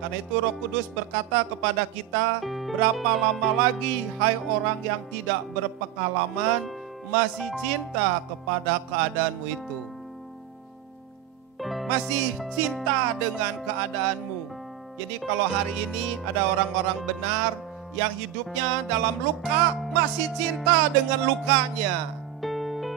Karena itu Roh Kudus berkata kepada kita, berapa lama lagi hai orang yang tidak berpengalaman masih cinta kepada keadaanmu itu. Masih cinta dengan keadaanmu. Jadi kalau hari ini ada orang-orang benar yang hidupnya dalam luka, masih cinta dengan lukanya.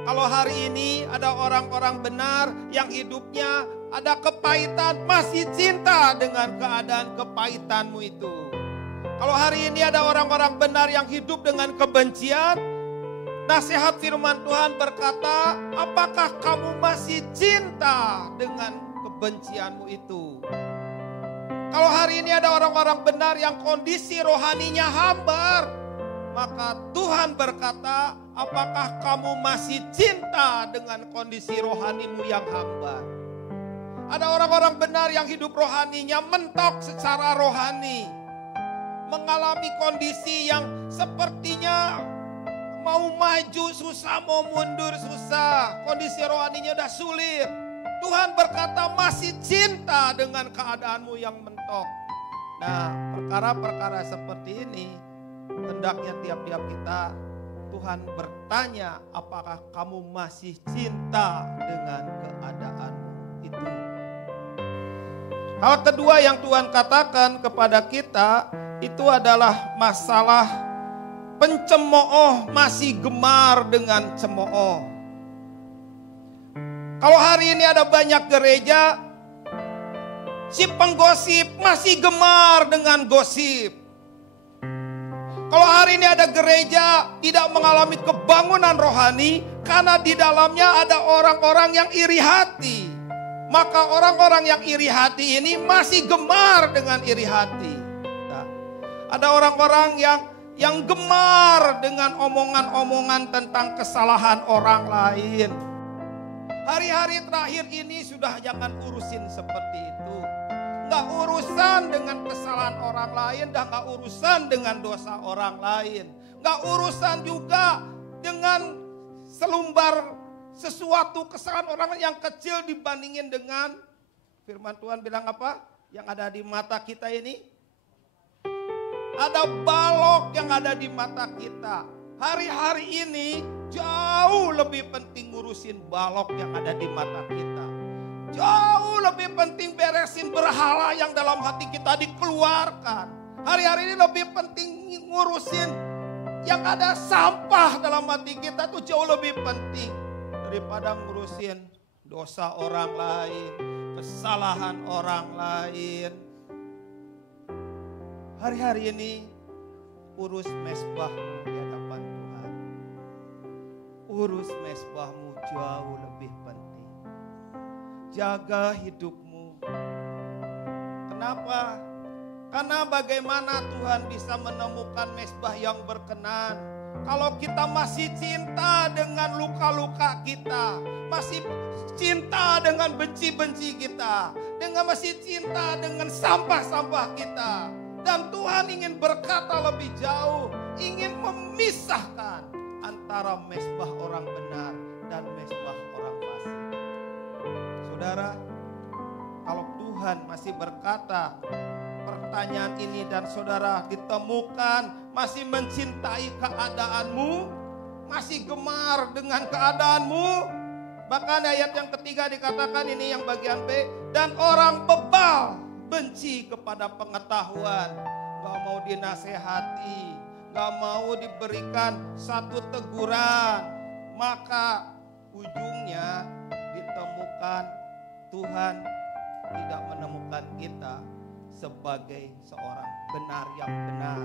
Kalau hari ini ada orang-orang benar yang hidupnya ada kepahitan, masih cinta dengan keadaan kepahitanmu itu. Kalau hari ini ada orang-orang benar yang hidup dengan kebencian, nasihat firman Tuhan berkata, apakah kamu masih cinta dengan kebencianmu itu? Kalau hari ini ada orang-orang benar yang kondisi rohaninya hambar, maka Tuhan berkata, apakah kamu masih cinta dengan kondisi rohanimu yang hambar? Ada orang-orang benar yang hidup rohaninya mentok secara rohani, mengalami kondisi yang sepertinya mau maju susah, mau mundur susah, kondisi rohaninya udah sulit. Tuhan berkata masih cinta dengan keadaanmu yang mentok. Nah, perkara-perkara seperti ini hendaknya tiap-tiap kita Tuhan bertanya, apakah kamu masih cinta dengan keadaanmu itu? Hal kedua yang Tuhan katakan kepada kita itu adalah masalah pencemooh masih gemar dengan cemooh. Kalau hari ini ada banyak gereja, si penggosip masih gemar dengan gosip. Kalau hari ini ada gereja tidak mengalami kebangunan rohani karena di dalamnya ada orang-orang yang iri hati. Maka orang-orang yang iri hati ini masih gemar dengan iri hati. Nah, ada orang-orang yang gemar dengan omongan-omongan tentang kesalahan orang lain. Hari-hari terakhir ini sudah jangan urusin seperti itu. Nggak urusan dengan kesalahan orang lain dan nggak urusan dengan dosa orang lain. Nggak urusan juga dengan selumbar sesuatu kesalahan orang yang kecil dibandingin dengan firman Tuhan bilang apa? Yang ada di mata kita ini. Ada balok yang ada di mata kita. Hari-hari ini jauh lebih penting ngurusin balok yang ada di mata kita. Jauh lebih penting beresin berhala yang dalam hati kita dikeluarkan. Hari-hari ini lebih penting ngurusin yang ada sampah dalam hati kita itu jauh lebih penting daripada ngurusin dosa orang lain, kesalahan orang lain. Hari-hari ini urus mesbahmu di hadapan Tuhan. Urus mesbahmu jauh lebih penting. Jaga hidupmu. Kenapa? Karena bagaimana Tuhan bisa menemukan mesbah yang berkenan kalau kita masih cinta dengan luka-luka kita, masih cinta dengan benci-benci kita, dengan masih cinta dengan sampah-sampah kita. Dan Tuhan ingin berkata lebih jauh, ingin memisahkan antara mesbah orang benar dan mesbah orang fasik. Saudara, kalau Tuhan masih berkata pertanyaan ini dan saudara ditemukan masih mencintai keadaanmu, masih gemar dengan keadaanmu, bahkan ayat yang ketiga dikatakan ini yang bagian B, dan orang bebal benci kepada pengetahuan, gak mau dinasehati, gak mau diberikan satu teguran, maka ujungnya ditemukan Tuhan tidak menemukan kita sebagai seorang benar yang benar,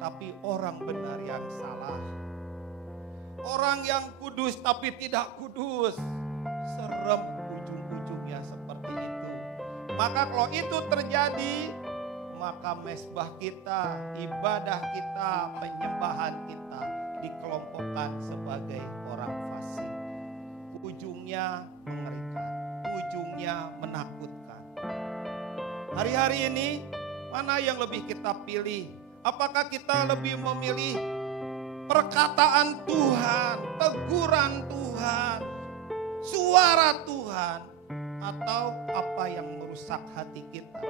tapi orang benar yang salah. Orang yang kudus tapi tidak kudus, serem ujung-ujungnya seperti itu. Maka kalau itu terjadi, maka mesbah kita, ibadah kita, penyembahan kita dikelompokkan sebagai orang fasik. Ujungnya mengerikan, ujungnya menakutkan. Hari-hari ini mana yang lebih kita pilih? Apakah kita lebih memilih perkataan Tuhan, teguran Tuhan, suara Tuhan, atau apa yang merusak hati kita.